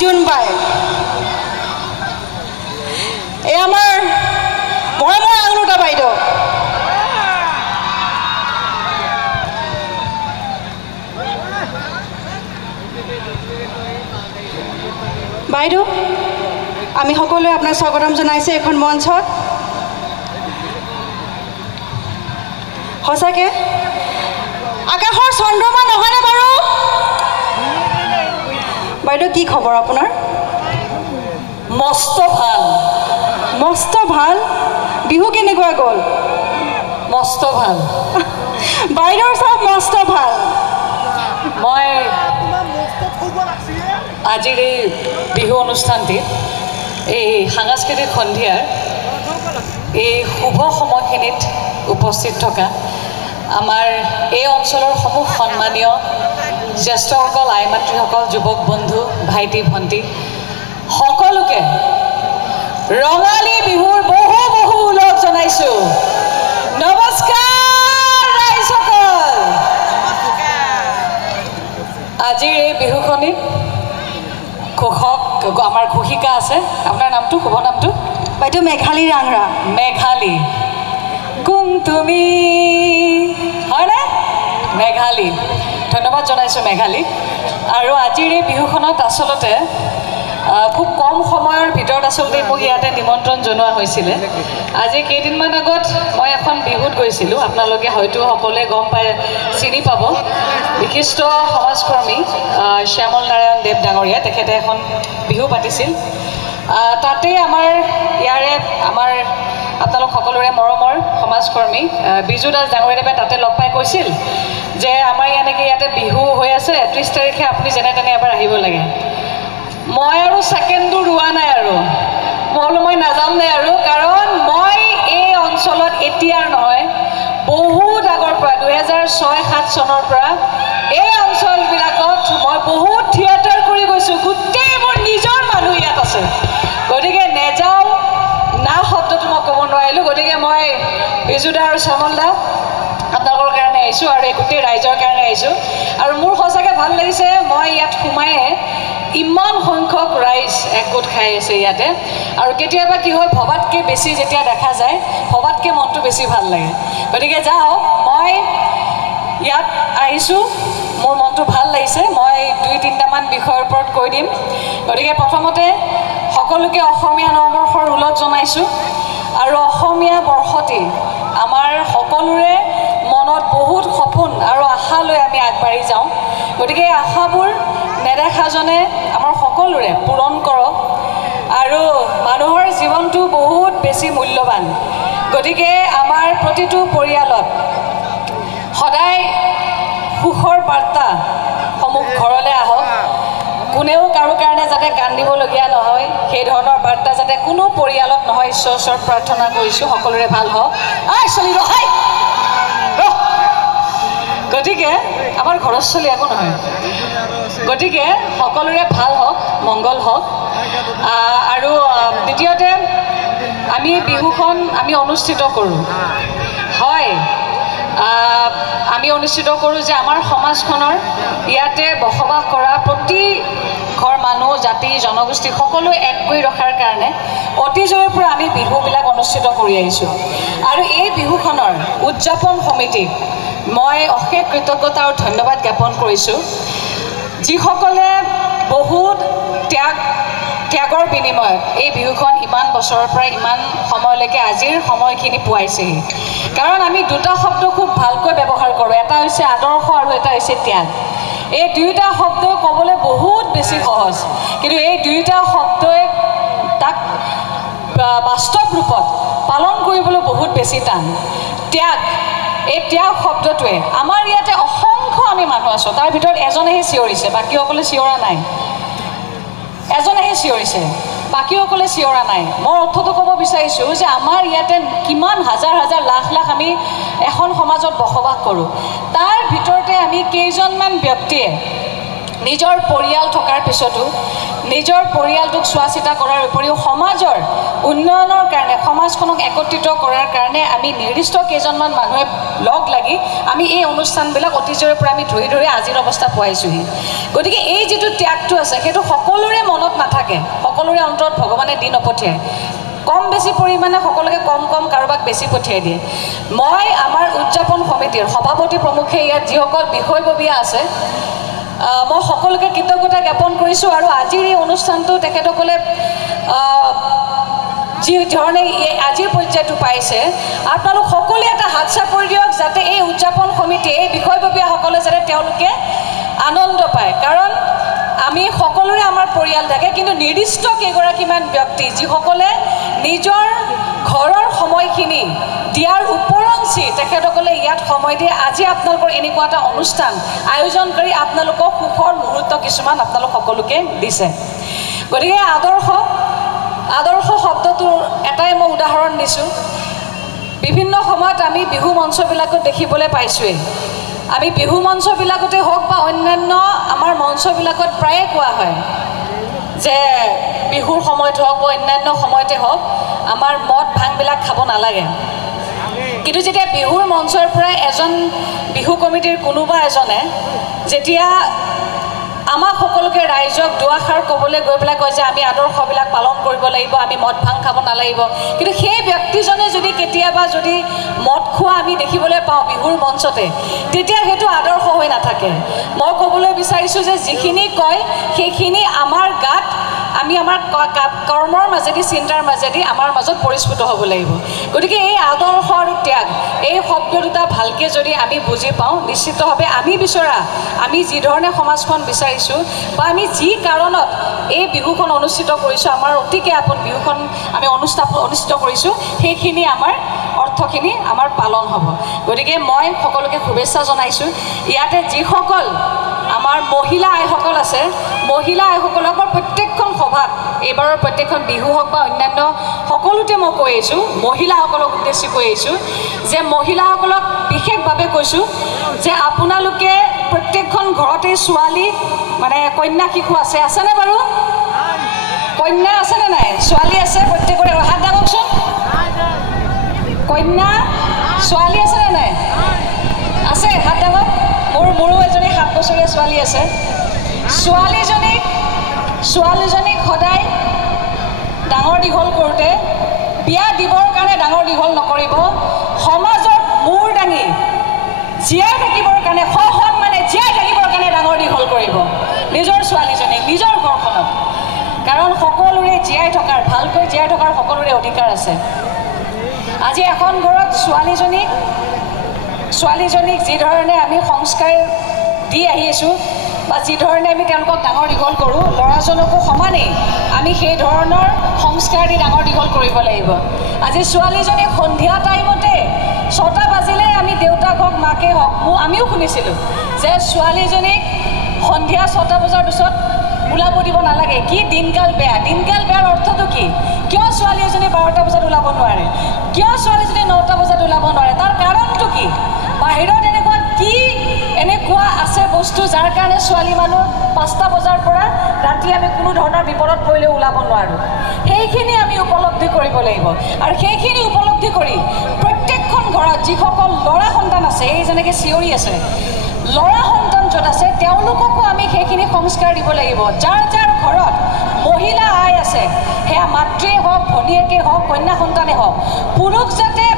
জোনবাই এই আমাৰ মৰমৰ আঙুলতা বাইদেউ বাইদেউ আমি সকলোৱে আপোনাক স্বাগতম জনাইছে এখন মঞ্চত সঁচাকৈ আকাশৰ চন্দ্ৰমা নহয়নে বাৰু বাইদেউ কি খবৰ আপোনাৰ মস্ত ভাল বিহু কেনেকুৱা গ'ল মস্ত ভাল বাইদেউৰ চব মস্ত ভাল মই আজিৰ এই বিহু অনুষ্ঠানটিত এই সাংস্কৃতিক সন্ধিয়াৰ এই শুভ সময়খিনিত উপস্থিত থকা আমাৰ এই অঞ্চলৰ সমূহ সন্মানীয় জ্যেষ্ঠসকল আই মাতৃসকল যুৱক বন্ধু ভাইটি ভণ্টি সকলোকে ৰঙালী বিহুৰ বহু বহু ওলগ জনাইছোঁ নমস্কাৰ ৰাইজসকল আজিৰ এই বিহুখনিত ঘোষক আমাৰ ঘোষিকা আছে আপোনাৰ নামটো শুভ নামটো বাইদেউ মেঘালী ৰাংৰা মেঘালী কোন তুমি হয়নে মেঘালী ধন্যবাদ জনাইছোঁ মেঘালীক আৰু আজিৰ এই বিহুখনত আচলতে খুব কম সময়ৰ ভিতৰত আচলতে মোক ইয়াতে নিমন্ত্ৰণ জনোৱা হৈছিলে আজি কেইদিনমান আগত মই এখন বিহুত গৈছিলোঁ আপোনালোকে হয়তো সকলোৱে গম পাই চিনি পাব বিশিষ্ট সমাজকৰ্মী শ্যামল নাৰায়ণ দেৱ ডাঙৰীয়া তেখেতে এখন বিহু পাতিছিল তাতে আমাৰ ইয়াৰে আমাৰ আপোনালোক সকলোৰে মৰমৰ সমাজকৰ্মী বিজু দাস ডাঙৰীয়াদেৱে তাতে লগ পাই কৈছিল যে আমাৰ এনেকৈ ইয়াতে বিহু হৈ আছে 30 তাৰিখে আপুনি যেনে তেনে এবাৰ আহিব লাগে মই আৰু ছেকেণ্ডো ৰোৱা নাই আৰু মই নাযামনে আৰু কাৰণ মই এই অঞ্চলত এতিয়াৰ নহয় বহুত আগৰ পৰা 2006-07 চনৰ পৰা এই অঞ্চলবিলাকত মই বহুত থিয়েটাৰ কৰি গৈছোঁ গোটেই মোৰ নিজৰ মানুহ ইয়াত আছে গতিকে নেযাওঁ না শব্দটো মই ক'ব নোৱাৰিলোঁ গতিকে মই বিজুদা আৰু শ্যামলদা আপোনালোকৰ কাৰণে আহিছোঁ আৰু এই গোটেই ৰাইজৰ কাৰণে আহিছোঁ আৰু মোৰ সঁচাকৈ ভাল লাগিছে মই ইয়াত সোমায়ে ইমান সংখ্যক ৰাইজ একগোট খাই আছে ইয়াতে আৰু কেতিয়াবা কি হয় ভবাতকৈ বেছি যেতিয়া দেখা যায় ভবাতকৈ মনটো বেছি ভাল লাগে গতিকে যাওঁ মই ইয়াত আহিছোঁ মোৰ মনটো ভাল লাগিছে মই 2-3টামান বিষয়ৰ ওপৰত কৈ দিম গতিকে প্ৰথমতে সকলোকে অসমীয়া নৱবৰ্ষৰ ওলগ জনাইছোঁ আৰু অসমীয়া বৰ্ষটি আমাৰ সকলোৰে মনত বহুত সপোন আৰু আশা লৈ আমি আগবাঢ়ি যাওঁ গতিকে এই আশাবোৰ নেদেখাজনে আমাৰ সকলোৰে পূৰণ কৰক আৰু মানুহৰ জীৱনটো বহুত বেছি মূল্যৱান গতিকে আমাৰ প্ৰতিটো পৰিয়ালত সদায় সুখৰ বাৰ্তাসমূহ ঘৰলৈ আহক কোনেও কাৰো কাৰণে যাতে কান্দিবলগীয়া নহয় সেই ধৰণৰ বাৰ্তা যাতে কোনো পৰিয়ালত নহয় ঈশ্বৰৰ ওচৰত প্ৰাৰ্থনা কৰিছোঁ সকলোৰে ভাল হওক চলি ৰহাই গতিকে আমাৰ ঘৰৰ চলি একো নহয় গতিকে সকলোৰে ভাল হওক মংগল হওক আৰু দ্বিতীয়তে আমি বিহুখন আমি অনুষ্ঠিত কৰোঁ হয় আমি অনুষ্ঠিত কৰোঁ যে আমাৰ সমাজখনৰ ইয়াতে বসবাস কৰা প্ৰতি ঘৰ মানুহ জাতি জনগোষ্ঠী সকলো এক কৰি ৰখাৰ কাৰণে অতীজৰে পৰা আমি বিহুবিলাক অনুষ্ঠিত কৰি আহিছোঁ আৰু এই বিহুখনৰ উদযাপন সমিতিক মই অশেষ কৃতজ্ঞতা আৰু ধন্যবাদ জ্ঞাপন কৰিছোঁ যিসকলে বহুত ত্যাগৰ বিনিময়ত এই বিহুখন ইমান বছৰৰ পৰা ইমান সময়লৈকে আজিৰ সময়খিনি পোৱাইছেহি কাৰণ আমি দুটা শব্দ খুব ভালকৈ ব্যৱহাৰ কৰোঁ এটা হৈছে আদৰ্শ আৰু এটা হৈছে ত্যাগ এই দুয়োটা শব্দ ক'বলৈ বহুত বেছি সহজ কিন্তু এই দুয়োটা শব্দই তাক বাস্তৱ ৰূপত পালন কৰিবলৈ বহুত বেছি টান ত্যাগ এই ত্যাগ শব্দটোৱে আমাৰ ইয়াতে অসংখ্য আমি মানুহ আছোঁ তাৰ ভিতৰত এজনেহে চিঞৰিছে বাকীসকলে চিঞৰা নাই এজনেহে চিঞৰিছে বাকীসকলে চিঞৰা নাই মই অৰ্থটো ক'ব বিচাৰিছোঁ যে আমাৰ ইয়াতে কিমান হাজাৰ হাজাৰ লাখ লাখ আমি এখন সমাজত বসবাস কৰোঁ তাৰ ভিতৰতে আমি কেইজনমান ব্যক্তিয়ে নিজৰ পৰিয়াল থকাৰ পিছতো নিজৰ পৰিয়ালটোক চোৱা চিতা কৰাৰ উপৰিও সমাজৰ উন্নয়নৰ কাৰণে সমাজখনক একত্ৰিত কৰাৰ কাৰণে আমি নিৰ্দিষ্ট কেইজনমান মানুহে লগ লাগি আমি এই অনুষ্ঠানবিলাক অতীজৰে পৰা আমি ধৰি ধৰি আজিৰ অৱস্থা পোৱাইছোহি গতিকে এই যিটো ত্যাগটো আছে সেইটো সকলোৰে মনত নাথাকে সকলোৰে অন্তৰত ভগৱানে দি নপঠিয়ায় কম বেছি পৰিমাণে সকলোকে কম কম কাৰোবাক বেছি পঠিয়াই দিয়ে মই আমাৰ উদযাপন সমিতিৰ সভাপতি প্ৰমুখে ইয়াত যিসকল বিষয়ববীয়া আছে মই সকলোকে কৃতজ্ঞতা জ্ঞাপন কৰিছোঁ আৰু আজিৰ এই অনুষ্ঠানটো তেখেতসকলে যি ধৰণে আজিৰ পৰ্যায়টো পাইছে আপোনালোক সকলোৱে এটা হাত চাপৰি দিয়ক যাতে এই উদযাপন সমিতি এই বিষয়ববীয়াসকলে যাতে তেওঁলোকে আনন্দ পায় কাৰণ আমি সকলোৰে আমাৰ পৰিয়াল থাকে কিন্তু নিৰ্দিষ্ট কেইগৰাকীমান ব্যক্তি যিসকলে নিজৰ ঘৰৰ সময়খিনি দিয়াৰ উপৰঞ্চি তেখেতসকলে ইয়াত সময় দিয়ে আজি আপোনালোকৰ এনেকুৱা এটা অনুষ্ঠান আয়োজন কৰি আপোনালোকক সুখৰ মুহূৰ্ত কিছুমান আপোনালোক সকলোকে দিছে গতিকে আদৰ্শ শব্দটোৰ এটাই মই উদাহৰণ দিছোঁ বিভিন্ন সময়ত আমি বিহু মঞ্চবিলাকত দেখিবলৈ পাইছোঁৱেই আমি বিহু মঞ্চবিলাকতে হওক বা অন্যান্য আমাৰ মঞ্চবিলাকত প্ৰায়ে কোৱা হয় যে বিহুৰ সময়ত হওক বা অন্যান্য সময়তে হওক আমাৰ মদ ভাংবিলাক খাব নালাগে কিন্তু যেতিয়া বিহুৰ মঞ্চৰ পৰা এজন বিহু কমিটিৰ কোনোবা এজনে যেতিয়া আমাক সকলোকে ৰাইজক দুআষাৰ ক'বলৈ গৈ পেলাই কয় যে আমি আদৰ্শবিলাক পালন কৰিব লাগিব আমি মদ ভাং খাব নালাগিব কিন্তু সেই ব্যক্তিজনে যদি কেতিয়াবা যদি মদ খোৱা আমি দেখিবলৈ পাওঁ বিহুৰ মঞ্চতে তেতিয়া সেইটো আদৰ্শ হৈ নাথাকে মই ক'বলৈ বিচাৰিছোঁ যে যিখিনি কয় সেইখিনি আমাৰ গাত আমি আমাৰ কৰ্মৰ মাজেদি চিন্তাৰ মাজেদি আমাৰ মাজত পৰিস্ফুট হ'ব লাগিব গতিকে এই আদৰ্শ আৰু ত্যাগ এই শব্দ দুটা ভালকৈ যদি আমি বুজি পাওঁ নিশ্চিতভাৱে আমি বিচৰা আমি যি ধৰণে সমাজখন বিচাৰিছোঁ বা আমি যি কাৰণত এই বিহুখন অনুষ্ঠিত কৰিছোঁ আমাৰ অতিকে আপোন বিহুখন আমি অনুষ্ঠিত কৰিছোঁ সেইখিনি আমাৰ অৰ্থখিনি আমাৰ পালন হ'ব গতিকে মই সকলোকে শুভেচ্ছা জনাইছোঁ ইয়াতে যিসকল আমাৰ মহিলা আইসকল আছে মহিলা আইসকলক প্ৰত্যেকখন সভাত এইবাৰৰ প্ৰত্যেকখন বিহু হওক বা অন্যান্য সকলোতে মই কৈ আহিছোঁ মহিলাসকলক উদ্দেশ্যি কৈ আহিছোঁ যে মহিলাসকলক বিশেষভাৱে কৈছোঁ যে আপোনালোকে প্ৰত্যেকখন ঘৰতে ছোৱালী মানে কন্যা শিশু আছেনে বাৰু কন্যা আছেনে নাই ছোৱালী আছে প্ৰত্যেকৰে হাত দাবকচোন কন্যা ছোৱালী আছেনে নাই আছে হাত দাবক মোৰো এজনী 7 বছৰীয়া ছোৱালী আছে ছোৱালীজনীক সদায় ডাঙৰ দীঘল কৰোঁতে বিয়া দিবৰ কাৰণে ডাঙৰ দীঘল নকৰিব সমাজত মূৰ দাঙি জীয়াই থাকিবৰ কাৰণে সসন্মানে জীয়াই থাকিবৰ কাৰণে ডাঙৰ দীঘল কৰিব নিজৰ ছোৱালীজনীক নিজৰ ঘৰখনত কাৰণ সকলোৰে জীয়াই থকাৰ ভালকৈ জীয়াই থকাৰ সকলোৰে অধিকাৰ আছে আজি এখন ঘৰত ছোৱালীজনীক যিধৰণে আমি সংস্কাৰ দি আহিছোঁ বা যিধৰণে আমি তেওঁলোকক ডাঙৰ দীঘল কৰোঁ ল'ৰাজনকো সমানেই আমি সেই ধৰণৰ সংস্কাৰ দি ডাঙৰ দীঘল কৰিব লাগিব আজি ছোৱালীজনীক সন্ধিয়া টাইমতে 6টা বাজিলে আমি দেউতাক হওক মাকে হওক আমিও শুনিছিলোঁ যে ছোৱালীজনীক সন্ধিয়া 6টা বজাৰ পিছত ওলাব দিব নালাগে কি দিনকাল বেয়াৰ অৰ্থটো কি কিয় ছোৱালী এজনী 12টা বজাত ওলাব নোৱাৰে কিয় ছোৱালীজনী 9টা বজাত ওলাব নোৱাৰে তাৰ কাৰণটো কি বাহিৰত এনেকুৱা আছে বস্তু যাৰ কাৰণে ছোৱালী মানুহ 5টা বজাৰ পৰা ৰাতি আমি কোনো ধৰণৰ বিপদত পৰিলে ওলাব নোৱাৰোঁ সেইখিনি আমি উপলব্ধি কৰিব লাগিব আৰু সেইখিনি উপলব্ধি কৰি প্ৰত্যেকখন ঘৰত যিসকল ল'ৰা সন্তান আছে এই যেনেকৈ চিঞৰি আছে ল'ৰা সন্তান য'ত আছে তেওঁলোককো আমি সেইখিনি সংস্কাৰ দিব লাগিব যাৰ ঘৰত মহিলা আই আছে সেয়া মাতৃয়ে হওক ভনীয়েকে হওক কন্যা সন্তানে হওক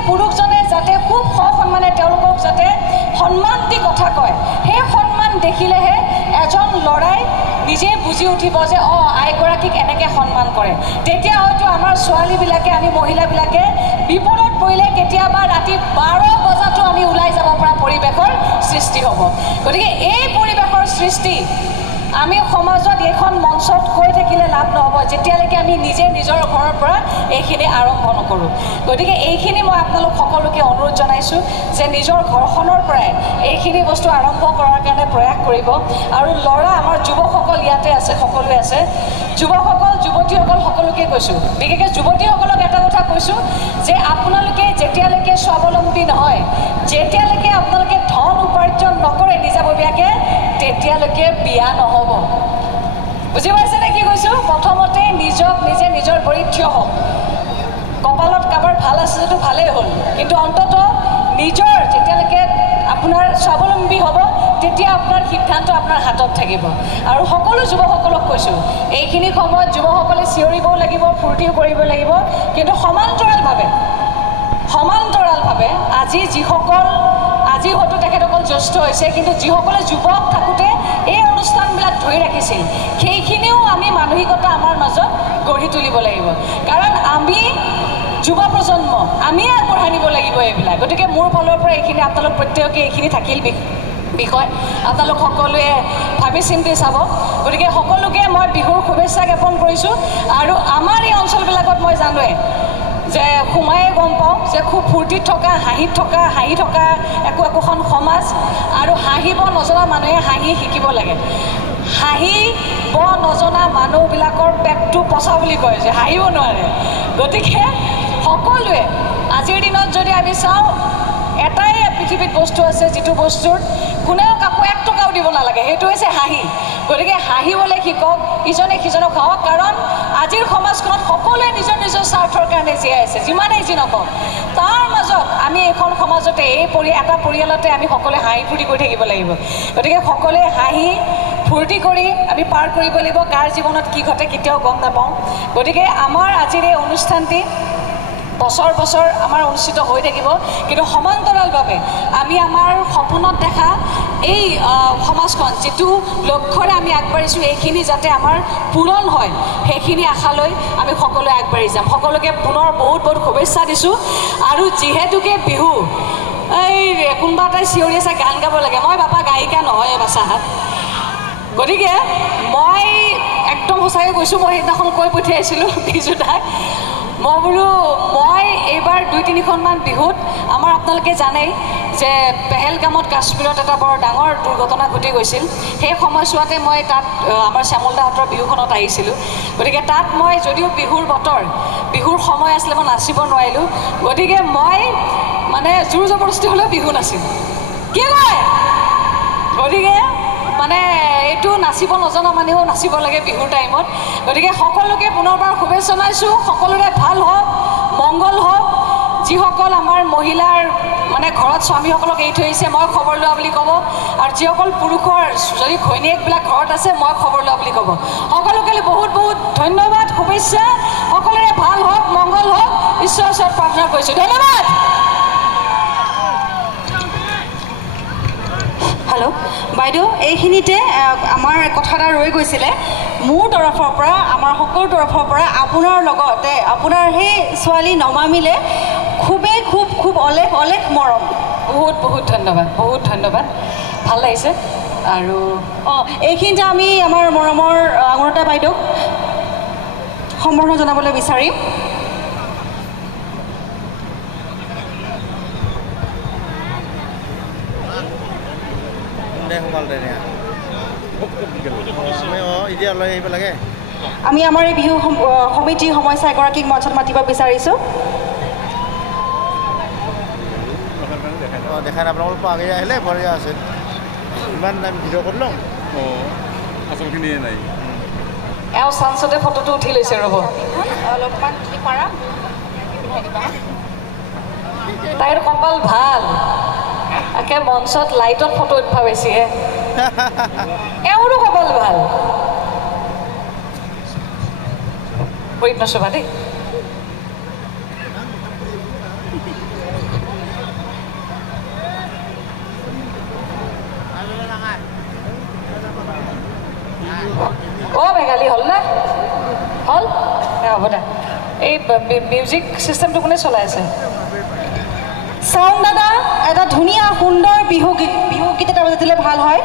পুৰুষজনে যাতে খুব সন্মানে তেওঁলোকক যাতে সন্মান দি কথা কয় সেই সন্মান দেখিলেহে এজন ল'ৰাই নিজে বুজি উঠিব যে আইগৰাকীক এনেকৈ সন্মান কৰে তেতিয়া হয়তো আমাৰ ছোৱালীবিলাকে আমি মহিলাবিলাকে বিপদত পৰিলে কেতিয়াবা ৰাতি 12 বজাতো আমি ওলাই যাব পৰা পৰিৱেশৰ সৃষ্টি হ'ব গতিকে এই পৰিৱেশৰ সৃষ্টি আমি সমাজত এখন মঞ্চত কৈ থাকিলে লাভ নহ'ব যেতিয়ালৈকে আমি নিজে নিজৰ ঘৰৰ পৰা এইখিনি আৰম্ভ নকৰোঁ গতিকে এইখিনি মই আপোনালোক সকলোকে অনুৰোধ জনাইছোঁ যে নিজৰ ঘৰখনৰ পৰাই এইখিনি বস্তু আৰম্ভ কৰাৰ কাৰণে প্ৰয়াস কৰিব আৰু ল'ৰা আমাৰ যুৱকসকল যুৱকসকল ইয়াতে আছে, সকলোৱে আছে, যুৱকসকল যুৱতীসকল সকলোকে কৈছোঁ, বিশেষকৈ যুৱতীসকলক এটা কথা কৈছোঁ যে আপোনালোকে যেতিয়ালৈকে স্বাৱলম্বী নহয়, যেতিয়ালৈকে আপোনালোকে ধন উপাৰ্জন নকৰে নিজাববীয়াকৈ, তেতিয়ালৈকে বিয়া নহ'ব। বুজি পাইছেনে কি কৈছোঁ? প্ৰথমতে নিজক নিজে নিজৰ ভৰিত থিয় হওক। কপালত কাৰোবাৰ ভাল আছে যদিও ভালেই হ'ল, কিন্তু অন্ততঃ নিজৰ যেতিয়ালৈকে আপোনাৰ স্বাৱলম্বী হ'ব, তেতিয়া আপোনাৰ সিদ্ধান্ত আপোনাৰ হাতত থাকিব। আৰু সকলো যুৱকসকলক কৈছোঁ, এইখিনি সময়ত যুৱকসকলে চিঞৰিবও লাগিব, ফূৰ্তিও কৰিব লাগিব, কিন্তু সমান্তৰালভাৱে আজি হয়তো তেখেতসকল জ্যেষ্ঠ হৈছে, কিন্তু যিসকলে যুৱক থাকোঁতে এই অনুষ্ঠানবিলাক ধৰি ৰাখিছিল, সেইখিনিও আমি মানসিকতা আমাৰ মাজত গঢ়ি তুলিব লাগিব। কাৰণ আমি যুৱ প্ৰজন্ম, আমিয়ে আগবঢ়াই নিব লাগিব এইবিলাক। গতিকে মোৰ ফালৰ পৰা এইখিনি আপোনালোক প্ৰত্যেকে এইখিনি থাকিল বিষয়, আপোনালোক সকলোৱে ভাবি চিন্তি চাব। গতিকে সকলোকে মই বিহুৰ শুভেচ্ছা জ্ঞাপন কৰিছোঁ। আৰু আমাৰ এই অঞ্চলবিলাকত মই জানোৱে যে সোমায়ে গম পাওঁ যে খুব ফূৰ্তিত থকা, হাঁহি থকা একোখন সমাজ। আৰু হাঁহিব নজনা মানুহে হাঁহি শিকিব লাগে। হাঁহিব নজনা মানুহবিলাকৰ পেটটো পচা বুলি কয়, যে হাঁহিব নোৱাৰে। গতিকে সকলোৱে আজিৰ দিনত যদি আমি চাওঁ, এটাই পৃথিৱীত বস্তু আছে যিটো বস্তুৰ কোনেও কাকো 1 টকাও দিব নালাগে, সেইটো হৈছে হাঁহি। গতিকে হাঁহিবলৈ শিকক, ইজনে সিজনক হওক। কাৰণ আজিৰ সমাজখনত সকলোৱে নিজৰ নিজৰ স্বাৰ্থৰ কাৰণে জীয়াই আছে, যিমানেই যি নকওঁ। তাৰ মাজত আমি এইখন সমাজতে এটা পৰিয়ালতে আমি সকলোৱে হাঁহি ফূৰ্তি কৰি থাকিব লাগিব। গতিকে সকলোৱে হাঁহি ফূৰ্তি কৰি আমি পাৰ কৰিব লাগিব। কাৰ জীৱনত কি ঘটে কেতিয়াও গম নাপাওঁ। গতিকে আমাৰ আজিৰ এই অনুষ্ঠানটি বছৰ বছৰ আমাৰ অনুষ্ঠিত হৈ থাকিব, কিন্তু সমান্তৰালভাৱে আমি আমাৰ সপোনত দেখা এই সমাজখন যিটো লক্ষ্যৰে আমি আগবাঢ়িছোঁ, এইখিনি যাতে আমাৰ পূৰণ হয়, সেইখিনি আশালৈ আমি সকলোৱে আগবাঢ়ি যাম। সকলোকে পুনৰ বহুত বহুত শুভেচ্ছা দিছোঁ। আৰু যিহেতুকে বিহু, এই কোনোবা এটাই চিঞৰি আছে গান গাব লাগে, মই বাপা গায়িকা নহয় বাচাহাত। গতিকে মই একদম সঁচাকৈ কৈছোঁ, মই সেইদিনাখন কৈ পঠিয়াইছিলোঁ বিজুদাক, মই বোলো মই এইবাৰ 2-3খনমান বিহুত, আমাৰ আপোনালোকে জানেই যে পেহেলগামত কাশ্মীৰত এটা বৰ ডাঙৰ দুৰ্ঘটনা ঘটি গৈছিল। সেই সময়ছোৱাতে মই তাত আমাৰ শ্যামলদাহঁতৰ বিহুখনত আহিছিলোঁ। গতিকে তাত মই যদিও বিহুৰ বতৰ, বিহুৰ সময় আছিলে, মই নাচিব নোৱাৰিলোঁ। গতিকে মই মানে জোৰ জবৰদস্তি হ'লেও বিহু নাচিলোঁ। কি কয়? গতিকে মানে এইটো নাচিব নজনা মানুহেও নাচিব লাগে বিহুৰ টাইমত। গতিকে সকলোকে পুনৰবাৰ শুভেচ্ছা জনাইছোঁ। সকলোৰে ভাল হওক, মংগল হওক। যিসকল আমাৰ মহিলাৰ মানে ঘৰত স্বামীসকলক এৰি থৈ আহিছে, মই খবৰ লোৱা বুলি ক'ব। আৰু যিসকল পুৰুষৰ যদি ঘৈণীয়েকবিলাক ঘৰত আছে, মই খবৰ লোৱা বুলি ক'ব। সকলোকে বহুত বহুত ধন্যবাদ, শুভেচ্ছা। সকলোৰে ভাল হওক, মংগল হওক, ঈশ্বৰৰ ওচৰত প্ৰাৰ্থনা কৰিছোঁ। ধন্যবাদ। হেল্ল' বাইদেউ, এইখিনিতে আমাৰ কথা এটা ৰৈ গৈছিলে। মোৰ তৰফৰ পৰা, আমাৰ সকলো তৰফৰ পৰা আপোনাৰ লগতে আপোনাৰ সেই ছোৱালী নমামিলে খুবেই খুব অলেখ মৰম। বহুত বহুত ধন্যবাদ, বহুত ধন্যবাদ, ভাল লাগিছে। আৰু এইখিনিতে আমি আমাৰ মৰমৰ আঙুৰতা বাইদেউক সম্বৰ্ধনা জনাবলৈ বিচাৰিম। আমি আমাৰ এই বিহু সমিতিৰ সমস্যা এগৰাকীক মঞ্চত মাতিব বিচাৰিছোঁ। দেখা আপোনালোক আগে আহিলে বঢ়িয়া আছে, ইমান টাইম ভিডিঅ' কৰিলোঁ। আচলখিনিয়ে নাই। এওঁ চান্সতে ফটোটো উঠি লৈছে, ৰ'ব অলপমান পাৰা। তাইৰ কপাল ভাল, একে মঞ্চত লাইটত ফটো উঠা বেছিহে। এওঁৰো কপাল ভাল। ভৰিত নচবা দেই। মেঘালী হ'ল না? হ'ল? হ'ব দে। এই মিউজিক চিষ্টেমটো কোনে চলাই আছে? চাউণ্ড দাদা, এটা ধুনীয়া সুন্দৰ বিহুগীত এটা বাজি দিলে ভাল হয়।